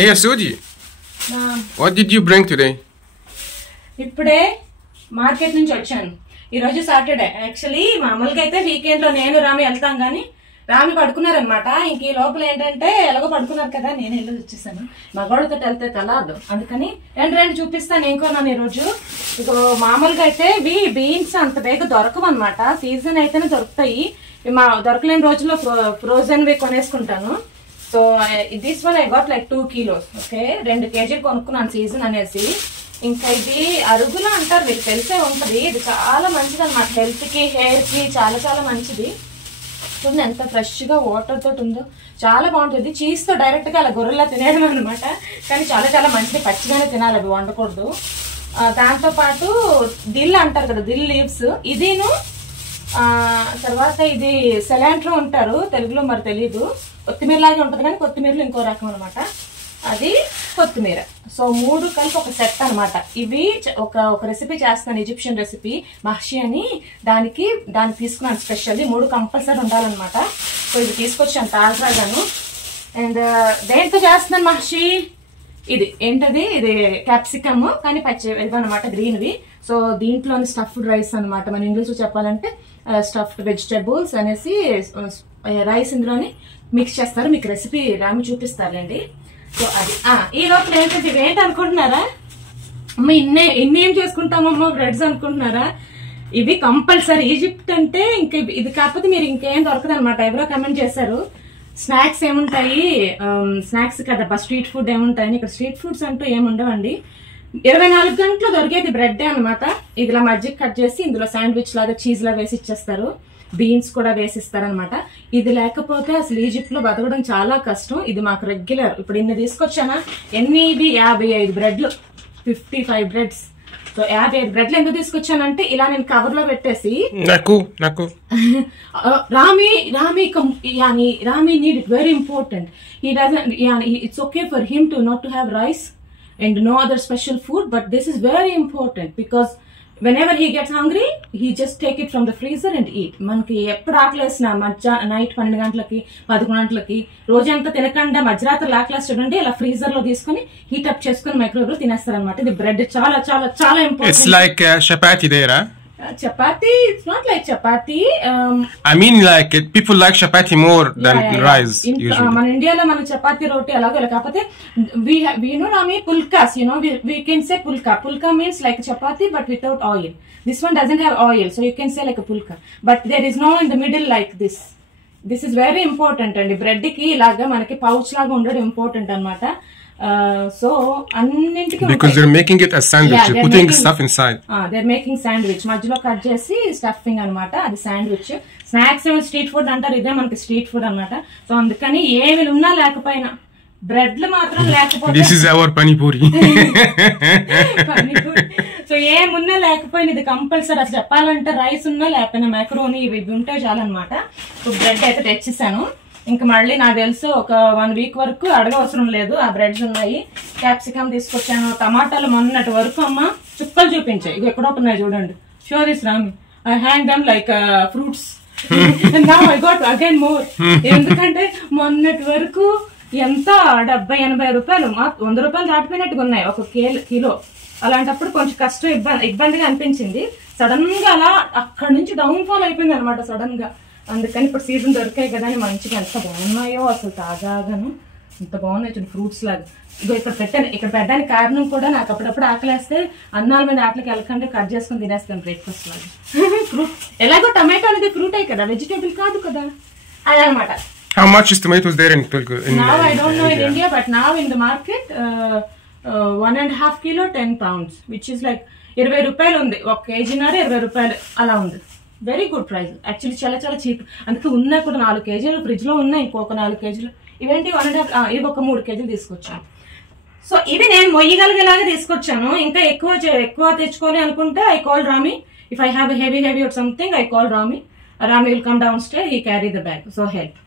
Hey Suji, what did you bring today? ఇప్పుడే market నుంచి వచ్చాను. ఈ రోజు సాటర్డే. యాక్చువల్లీ మామూలుగా అయితే వీకెండ్ లో నేను రామి వెళ్తాం గానీ రామి పడుకున్నారనమాట. ఇంక ఈ లోపల ఏంటంటే ఎలాగో పడుకున్నారు కదా, నేను వెళ్ళి వచ్చేసాను. మగవాళ్ళతో వెళ్తే తలాదు, అందుకని రెండు చూపిస్తాను ఏం కొన్నాను ఈ రోజు. ఇక మామూలుగా అయితే ఇవి బీన్స్ అంత బేగా దొరకవు అనమాట. సీజన్ అయితేనే దొరుకుతాయి. మా దొరకలేని రోజుల్లో ఫ్రోజన్ వి కొనేసుకుంటాను. So this one I got like 2 kilos. Okay, 2 kg కొనుక్కున్నాను సీజన్ అనేసి. ఇంకా ఇది అరుగులు అంటారు, మీకు తెలిసే ఉంటది. ఇది చాలా మంచిది అనమాట, హెల్త్ కి హెయిర్ కి చాలా చాలా మంచిది. చూడండి ఎంత ఫ్రెష్ గా వాటర్ తోటి ఉందో, చాలా బాగుంటుంది. చీజ్ తో డైరెక్ట్ గా అలా గొర్రెలా తినేయడం అనమాట. కానీ చాలా చాలా మంచిది, పచ్చిగానే తినాలి, అవి వండకూడదు. దాంతో పాటు దిల్ అంటారు కదా, దిల్ లీవ్స్, ఇదిను తర్వాత ఇది సెలాంట్రో అంటారు తెలుగులో, మరి తెలీదు. కొత్తిమీర లాగే ఉంటుంది కానీ కొత్తిమీరలో ఇంకో రకం అనమాట, అది కొత్తిమీర. సో 3 కలిపి ఒక సెట్ అనమాట. ఇవి ఒక రెసిపీ చేస్తాను, ఈజిప్షియన్ రెసిపీ మహషి అని. దానికి తీసుకున్నాను స్పెషల్లీ. 3 కంపల్సరీ ఉండాలన్నమాట. సో ఇది తీసుకొచ్చాను తాజాగాను. అండ్ దేంతో చేస్తున్నాను మహషి, ఇది ఏంటది, ఇది క్యాప్సికమ్ కానీ పచ్చి ఇవన్నమాట, గ్రీన్వి. సో దీంట్లోని స్టఫ్డ్ రైస్ అనమాట. మన ఇంగ్లీష్ లో చెప్పాలంటే స్టఫ్డ్ వెజిటేబుల్స్ అనేసి రైస్ ఇందులోని మిక్స్ చేస్తారు. మీకు రెసిపీ రామి చూపిస్తారులేండి. సో అది ఈ లోపల ఏంటంటే ఇవేంటి అనుకుంటున్నారా, అమ్మ ఇన్నేం చేసుకుంటామమ్మా బ్రెడ్స్ అనుకుంటున్నారా. ఇవి కంపల్సరీ. ఈజిప్ట్ అంటే ఇంకా ఇది కాకపోతే మీరు ఇంకేం దొరకదు అనమాట. ఎవరో కమెంట్ చేశారు స్నాక్స్ ఏముంటాయి, స్నాక్స్ కదా స్ట్రీట్ ఫుడ్ ఏముంటాయని. ఇక్కడ స్ట్రీట్ ఫుడ్స్ అంటూ ఏముండవండి. 24 గంటలు దొరికేది బ్రెడ్ అనమాట. ఇదిలా మజ్జిగ కట్ చేసి ఇందులో శాండ్విచ్ లాగా చీజ్ లా వేసి ఇచ్చేస్తారు. బీన్స్ కూడా వేసిస్తారనమాట. ఇది లేకపోతే అసలు ఈజిప్ట్ లో బతకడం చాలా కష్టం. ఇది మాకు రెగ్యులర్. ఇప్పుడు ఇన్ని తీసుకొచ్చానా, ఎన్ని ఇవి 55 బ్రెడ్లు, 55 బ్రెడ్స్. సో 55 బ్రెడ్లు ఎందుకు తీసుకొచ్చానంటే ఇలా నేను కవర్ లో పెట్టేసి నాకు Rami need it very important. He doesn't, it's okay for him to not to have rice and no other special food, but this is very important because whenever he gets hungry he just take it from the freezer and eat. మనకి ఎప్పుడు ఆకలేసినా night 12 గంటలకి 11 గంటలకి రోజంతా తినకుండా మధ్యరాత్రి ఆకలేసి చూడండి, ఇలా freezer లో తీసుకుని హీట్ అప్ చేసుకుని మైక్రోవేవ్ లో తినేస్తారనమాట. ఇది బ్రెడ్ చాలా చాలా చాలా important. It's like chapati there, huh? Chapati, it's not like chapati. I mean like people like chapati more than rice usually. మన ఇండియాలో మన చపాతి రోటీ అలాగే, కాకపోతే we know Rami pulkas, we can say pulka means like chapati but without oil. This one doesn't have oil, so you can say like a pulka, but there is no in the middle like this is very important. And bread ki ilaga manaki pouch laga undadu important anamata. So అన్నింటికి because they're making it as sandwich, putting stuff inside. they're making sandwich, మధ్యలో cut చేసి stuffing అనమాట, అది sandwich. Snacks ఏమో street food అంటారు, ఇదే మనకి street food అనమాట. సో అందుకని ఏమి ఉన్నా లేకపోయినా బ్రెడ్లు మాత్రం లేకపోతే this is our panipuri. So ఏమున్నా లేకపోయినా ఇది కంపల్సరీ. అసలు చెప్పాలంటే రైస్ ఉన్నా లేకపోయినా మ్యాక్రోనీ ఇవి ఉంటే చాలన్నమాట. సో బ్రెడ్ అయితే తెచ్చేసాను. ఇంకా మళ్ళీ నాకు తెలుసు ఒక 1 week వరకు అడగవసరం లేదు, ఆ బ్రెడ్స్ ఉన్నాయి. క్యాప్సికమ్ తీసుకొచ్చాను, టమాటాలు మొన్నటి వరకు అమ్మ చుక్కలు చూపించాయి. ఇవి ఎక్కడో ఉన్నాయి చూడండి. Show this Rami, I hang them like fruits. Now I got again more. ఎందుకంటే మొన్నటి వరకు ఎంత 70-80 రూపాయలు, 100 రూపాయలు దాటిపోయినట్టుగా ఉన్నాయి ఒక కిలో. అలాంటప్పుడు కొంచెం కష్టం, ఇబ్బందిగా అనిపించింది. సడన్ గా అలా అక్కడి నుంచి డౌన్ ఫాల్ అయిపోయింది అనమాట సడన్ గా. అందుకని ఇప్పుడు సీజన్ దొరికాయి కదా అని మంచిగా ఎంత బాగున్నాయో అసలు, తాజాగాను ఎంత బాగున్నాయి చూడండి, ఫ్రూట్స్ లాగా. ఇగో ఇక్కడ పెట్టాను. ఇక్కడ పెట్టడానికి కారణం కూడా నాకు అప్పుడప్పుడు ఆకలేస్తే అన్నాల మీద ఆటలకి వెళ్ళకంటే కట్ చేసుకుని తినేస్తాను బ్రేక్ఫాస్ట్ లాగా. ఫ్రూట్ ఎలాగో టమాటో అనేది ఫ్రూటే కదా, వెజిటేబుల్ కాదు కదా, అదనమాట. How much is tomatoes there in now I don't know in India, but now in the market 1.5 kilo 10 pounds, which is like 20 రూపాయలు ఉంది. 1 kg 20 రూపాయలు అలా ఉంది. వెరీ గుడ్ ప్రైస్ యాక్చువల్లీ, చాలా చాలా చీప్. అందుకే ఉన్నా కూడా 4 kgలు ఫ్రిడ్జ్ లో ఉన్నాయి, ఇంకొక 4 kgలు. ఇవేంటి 1.5, ఇవి ఒక 3 kgలు తీసుకొచ్చాను. సో ఇవి నేను మొయ్యగలిగేలాగా తీసుకొచ్చాను. ఇంకా ఎక్కువ తెచ్చుకోవాలి అనుకుంటే I call Rami. If I have heavy or something I call Rami will come down stay, he carry the bag, so help.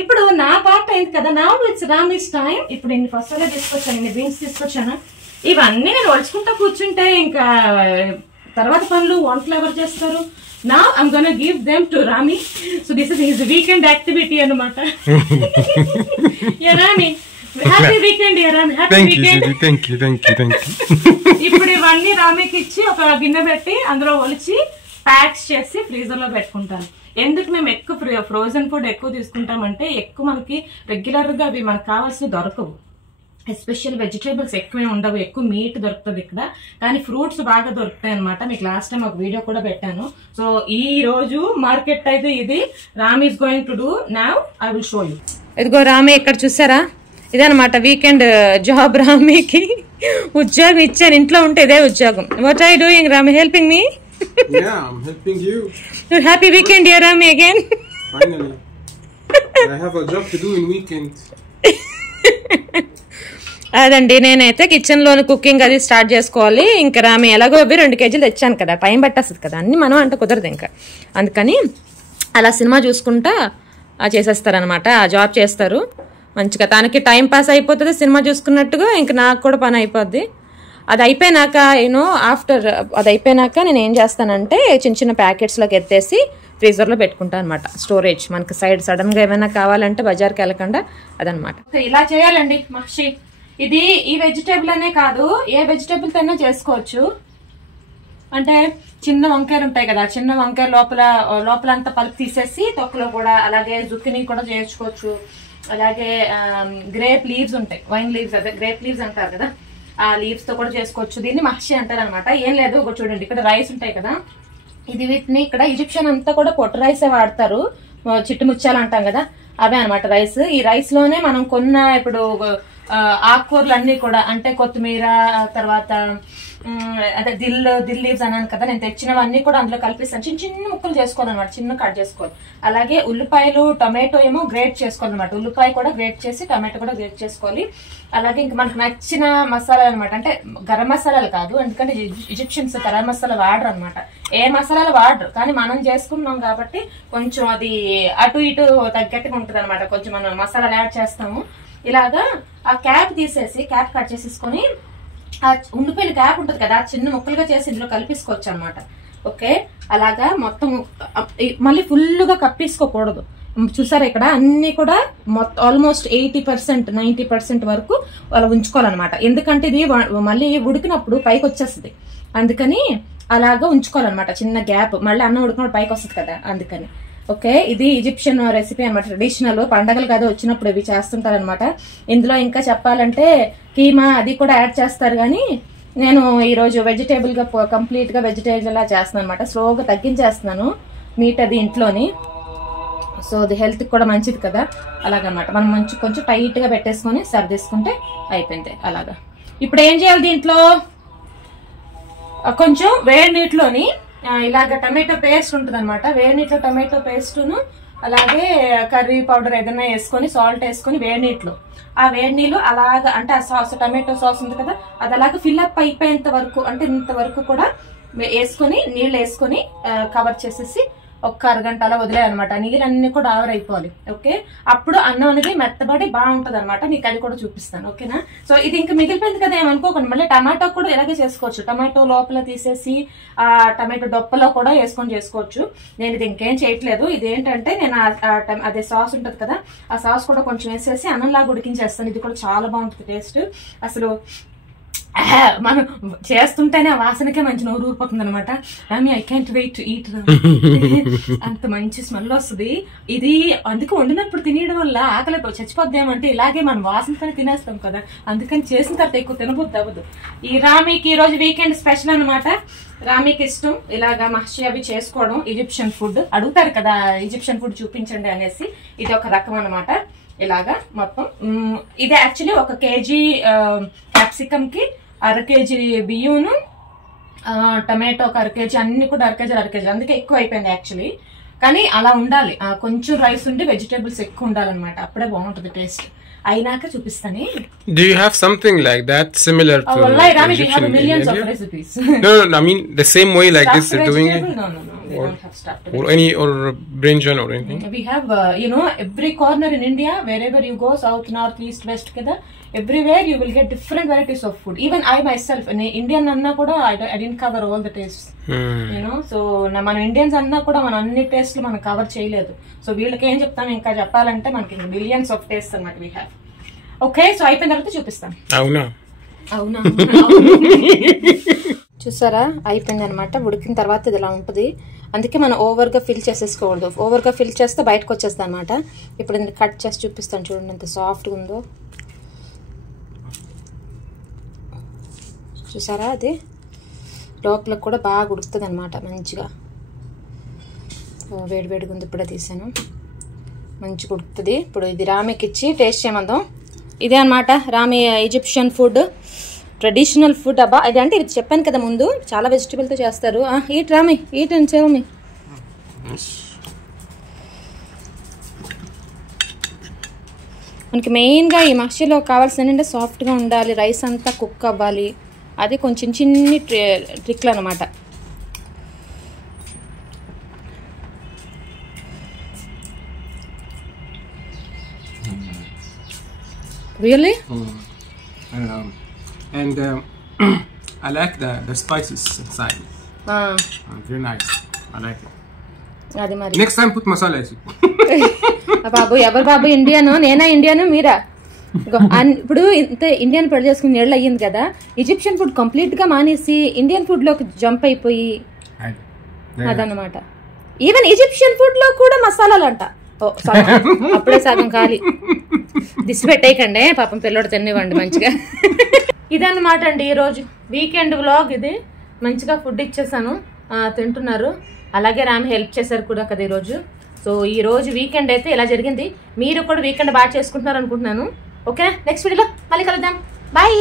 ఇప్పుడు నా పార్ట్ అయింది కదా, నా ఇట్స్ రామీస్ టైం. ఇప్పుడు నేను ఫస్ట్ అలా తీసుకొచ్చాను, ఇన్ని బీన్స్ తీసుకొచ్చాను. ఇవన్నీ నేను వలుచుకుంటా కూర్చుంటే ఇంకా తర్వాత పనులు వంటలు ఎవరు చేస్తారు. Now I'm gonna give them to Rami. So this is his weekend activity anamata. Yeah, Rami, happy weekend Rami, happy weekend. Thank you. ఇప్పుడు ఇవన్నీ రామికి ఇచ్చి ఒక గిన్నె పెట్టి అందులో ఒలిచి ప్యాక్స్ చేసి ఫ్రీజర్ లో పెట్టుకుంటాను. ఎందుకు మేము ఎక్కువ ఫ్రోజన్ ఫుడ్ ఎక్కువ తీసుకుంటామంటే ఎక్కువ మనకి రెగ్యులర్ గా అవి మనకు కావాల్సిన దొరకవు. ఎస్పెషల్ వెజిటేబుల్స్ ఎక్కువే ఉండవు, ఎక్కువ మీట్ దొరుకుతుంది ఇక్కడ, కానీ ఫ్రూట్స్ బాగా దొరుకుతాయి అనమాట. మీకు లాస్ట్ టైం ఒక వీడియో కూడా పెట్టాను. సో ఈ రోజు మార్కెట్ అయితే ఇది. Ram is going to do now, I will show you. ఇదిగో రామి ఇక్కడ చూసారా, ఇదనమాట వీకెండ్ జాబ్. రామికి ఉద్యోగం ఇచ్చాను, ఇంట్లో ఉంటే ఇదే ఉద్యోగం. What are you doing Rami? Helping me? Yeah, I'm helping you. Happy weekend, dear Rami, again. Finally. I have a job to do in weekend. అదండి, నేనైతే కిచెన్ లోని కుకింగ్ అది స్టార్ట్ చేసుకోవాలి. ఇంకా రామి ఎలాగో 2 కేజీలు తెచ్చాను కదా, టైం పట్టేస్తుంది కదా, అన్ని మనం అంటే కుదరదు ఇంకా. అందుకని అలా సినిమా చూసుకుంటా చేసేస్తారనమాట. ఆ జాబ్ చేస్తారు మంచిగా, తనకి టైం పాస్ అయిపోతుంది సినిమా చూసుకున్నట్టుగా, ఇంకా నాకు కూడా పని అయిపోద్ది. అది అయిపోయినాక ఆఫ్టర్ అది అయిపోయినాక నేను ఏం చేస్తానంటే చిన్న చిన్న ప్యాకెట్స్లోకి ఎత్తేసి ఫ్రీజర్లో పెట్టుకుంటాను అనమాట. స్టోరేజ్ మనకి సడన్గా ఏమైనా కావాలంటే బజార్కి వెళ్ళకుండా అదనమాట. ఇలా చేయాలండి మక్షి. ఇది ఈ వెజిటేబుల్ అనే కాదు, ఏ వెజిటేబుల్ తోనే చేసుకోవచ్చు. అంటే చిన్న వంకాయలు ఉంటాయి కదా, చిన్న వంకాయ లోపల అంతా పలుపు తీసేసి తొక్కలో కూడా, అలాగే జుక్కిని కూడా చేసుకోవచ్చు. అలాగే గ్రేప్ లీవ్స్ ఉంటాయి, వైన్ లీవ్స్, అదే గ్రేప్ లీవ్స్ అంటారు కదా, ఆ లీవ్స్ తో కూడా చేసుకోవచ్చు. దీన్ని మహర్షి అంటారు అనమాట. ఏం లేదు, చూడండి ఇక్కడ రైస్ ఉంటాయి కదా, ఇది వీటిని ఇక్కడ ఈజిప్షియన్ అంతా కూడా పొట్టు రైసే వాడతారు, చిట్టు ముత్యాలు అంటాం కదా, అవే అనమాట రైస్. ఈ రైస్ లోనే మనం కొన్న ఇప్పుడు ఆకుకూరలు అన్ని కూడా, అంటే కొత్తిమీర, తర్వాత అదే దిల్ లీవ్స్ అన్నాను కదా, నేను తెచ్చినవన్నీ కూడా అందులో కలిపిస్తాను. చిన్న చిన్న ముక్కలు చేసుకోవాలన్నమాట, చిన్న కట్ చేసుకోవాలి. అలాగే ఉల్లిపాయలు, టొమాటో ఏమో గ్రేట్ చేసుకోవాలన్నమాట. ఉల్లిపాయ కూడా గ్రేట్ చేసి, టొమాటో కూడా గ్రేట్ చేసుకోవాలి. అలాగే ఇంకా మనకు నచ్చిన మసాలాలు అనమాట, అంటే గరం మసాలాలు కాదు, ఎందుకంటే ఈజిప్షియన్స్ గరం మసాలా వాడరు అనమాట, ఏ మసాలాలు వాడరు. కానీ మనం చేసుకున్నాం కాబట్టి కొంచెం అది అటు ఇటు తగ్గట్టుగా ఉంటుంది అనమాట, కొంచెం మనం మసాలాలు యాడ్ చేస్తాము. ఇలాగా ఆ క్యాప్ తీసేసి, క్యాప్ కట్ చేసేసుకొని, ఆ ఉండిపోయిన క్యాప్ ఉంటుంది కదా, చిన్న ముక్కలుగా చేసి ఇందులో కలిపేసుకోవచ్చు అనమాట. ఓకే, అలాగా మొత్తం మళ్ళీ ఫుల్ గా కప్పేసుకోకూడదు. చూసారా ఇక్కడ అన్ని కూడా ఆల్మోస్ట్ 80% 90% వరకు అలా ఉంచుకోవాలన్నమాట. ఎందుకంటే ఇది మళ్ళీ ఉడికినప్పుడు పైకి వచ్చేస్తుంది, అందుకని అలాగా ఉంచుకోవాలన్నమాట. చిన్న గ్యాప్, మళ్ళీ అన్నం ఉడికినప్పుడు పైకి వస్తుంది కదా, అందుకని. ఓకే, ఇది ఈజిప్షియన్ రెసిపీ అనమాట, ట్రెడిషనల్. పండగలు కదా వచ్చినప్పుడు ఇవి చేస్తుంటారనమాట. ఇందులో ఇంకా చెప్పాలంటే కీమా అది కూడా యాడ్ చేస్తారు, కానీ నేను ఈరోజు వెజిటేబుల్ గా కంప్లీట్ గా వెజిటేబుల్ లా చేస్తున్నాను అనమాట. స్లోగా తగ్గించేస్తున్నాను మీట్ అది ఇంట్లోని. సో అది హెల్త్ కూడా మంచిది కదా, అలాగనమాట. మనం కొంచెం టైట్ గా పెట్టేసుకొని సర్దేసుకుంటే అయిపోయింది. అలాగా ఇప్పుడు ఏం చేయాలి, దీంట్లో కొంచెం వేడి నీటిలోని ఇలాగ టమాటో పేస్ట్ ఉంటుంది అనమాట. వేడి నీటిలో టమాటో పేస్టును, అలాగే కర్రీ పౌడర్ ఏదైనా వేసుకొని, సాల్ట్ వేసుకొని వేడి నీటిలో, ఆ వేడి నీళ్ళు అలాగా, అంటే ఆ సాస్ టమాటో సాస్ ఉంది కదా, అది అలాగే ఫిల్అప్ అయిపోయేంత వరకు, అంటే ఇంతవరకు కూడా వేసుకొని, నీళ్ళు వేసుకొని కవర్ చేసేసి ఒక్క అరగంట అలా వదిలేయాలన్నమాట. నీళ్ళన్నీ కూడా ఆవిరైపోవాలి. ఓకే, అప్పుడు అన్నం అనేది మెత్తబడి బాగుంటది అనమాట. మీకు అది కూడా చూపిస్తాను, ఓకేనా. సో ఇది ఇంకా మిగిలిపోయింది కదా, ఏమనుకోకండి. మళ్ళీ టమాటో కూడా ఇలాగే చేసుకోవచ్చు. టమాటో లోపల తీసేసి ఆ టమాటో డొప్పలో కూడా వేసుకొని చేసుకోవచ్చు. నేను ఇది ఇంకేం చేయట్లేదు. ఇది ఏంటంటే నేను అదే సాస్ ఉంటది కదా, ఆ సాస్ కూడా కొంచెం వేసేసి అన్నంలాగా ఉడికించేస్తాను. ఇది కూడా చాలా బాగుంటుంది టేస్ట్. అసలు మనం చేస్తుంటేనే ఆ వాసనకే మంచి నోరు ఊరిపోతుంది అనమాట. Rami, I can't wait to eat, అంత మంచి స్మెల్ వస్తుంది. ఇది అందుకు వండినప్పుడు తినేయడం వల్ల ఆకలి చచ్చిపోద్దామంటే ఇలాగే మనం వాసనతోనే తినేస్తాం కదా, అందుకని చేసిన తర్వాత ఎక్కువ తినబుద్ది అవ్వదు. ఈ రామికి ఈ రోజు వీకెండ్ స్పెషల్ అనమాట. రామికి ఇష్టం ఇలాగా మహర్షి అవి చేసుకోవడం. ఈజిప్షియన్ ఫుడ్ అడుగుతారు కదా, ఈజిప్షియన్ ఫుడ్ చూపించండి అనేసి, ఇది ఒక రకం అనమాట. ఇలాగా మొత్తం ఇది యాక్చువల్లీ 1 కేజీ క్యాప్సికమ్ కి 1/2 కేజీ బియ్యమును, టమాటో 1/2 కేజీ, అన్ని కూడా 1/2 కేజీ, అందుకే ఎక్కువ అయిపోయింది యాక్చువల్లీ. కానీ అలా ఉండాలి, కొంచెం రైస్ ఉండి వెజిటేబుల్స్ ఎక్కువ ఉండాలన్నమాట, అప్పుడే బాగుంటుంది టేస్ట్. అయినాక చూపిస్తాను. Do you have something like that similar to wallahi Rami, we have millions of recipes. No, I mean the same way like this they're doing it. No, we don't have stuffed or any or brinjal or anything. We have every corner in India, wherever you go, south, north, east, west kada, everywhere you will get different varieties of food. Even I myself, in Indian anna kuda I didn't cover all the tastes. So మన Indians అన్నా కూడా మనం అన్ని టేస్ట్లు మనం cover చేయలేదు. So వీళ్ళకి ఏం చెప్తాను, ఇంకా చెప్పాలంటే మనకి మిలియన్స్ ఆఫ్ టేస్ట్ అన్నమాట వీ హ్యావ్. ఓకే, సో అయిపోయిన తర్వాత చూపిస్తాను. అవునా అవునా చూసారా, అయిపోయింది అనమాట. ఉడికిన తర్వాత ఇది ఇలా ఉంటుంది. అందుకే మనం ఓవర్గా ఫిల్ చేసేసుకోకూడదు. ఓవర్గా ఫిల్ చేస్తే బయటకు వచ్చేస్తుంది అనమాట. ఇప్పుడు నేను కట్ చేసి చూపిస్తాను, చూడండి ఎంత సాఫ్ట్గా ఉందో. చూసారా, అది లోపలకు కూడా బాగా ఉడుకుతుంది అనమాట మంచిగా. వేడివేడిగా ఉంది, ఇప్పుడే తీసాను. మంచిగా ఉడుకుతుంది. ఇప్పుడు ఇది రామికి ఇచ్చి టేస్ట్ చేయమందాం. ఇదే అనమాట రామి ఈజిప్షియన్ ఫుడ్, ట్రెడిషనల్ ఫుడ్. అబ్బా ఇది అంటే ఇది చెప్పాను కదా ముందు, చాలా వెజిటబుల్తో చేస్తారు. ఈట్ రామి, ఈట్ అండ్ సేవమి. మనకి మెయిన్గా ఈ మక్షిలో కావాల్సిన ఏంటంటే సాఫ్ట్గా ఉండాలి, రైస్ అంతా కుక్ అవ్వాలి. అది కొంచెం చిన్ని ట్రిక్లు అనమాట. Really and I like the spices inside. Very nice. I like it. అది మరి Next time put masala. బాబు ఎవరు బాబు ఇండియను? నేనా ఇండియను మీరా? ఇప్పుడు ఇంత ఇండియన్ పెళ్లి చేసుకుని ఏళ్ళు అయ్యింది కదా, ఈజిప్షియన్ ఫుడ్ కంప్లీట్ గా మానేసి ఇండియన్ ఫుడ్ లోకి జంప్ అయిపోయి అదనమాట. ఈవెన్ ఈజిప్షియన్ ఫుడ్ లో కూడా మసాలాలు అంట. అప్పుడే సగం ఖాళీ. దిష్టి పెట్టేయకండి, పాపం పిల్లడు తినివ్వండి మంచిగా. ఇదన్నమాట అండి ఈరోజు వీకెండ్ వ్లాగ్. ఇది మంచిగా ఫుడ్ ఇచ్చేసాను, తింటున్నారు. అలాగే రామి హెల్ప్ చేశారు కూడా కదా ఈరోజు. సో ఈ రోజు వీకెండ్ అయితే ఇలా జరిగింది. మీరు కూడా వీకెండ్ బాగా చేసుకుంటున్నారు అనుకుంటున్నాను. ఓకే, నెక్స్ట్ వీడియోలో మళ్ళీ కలుద్దాం. బాయ్.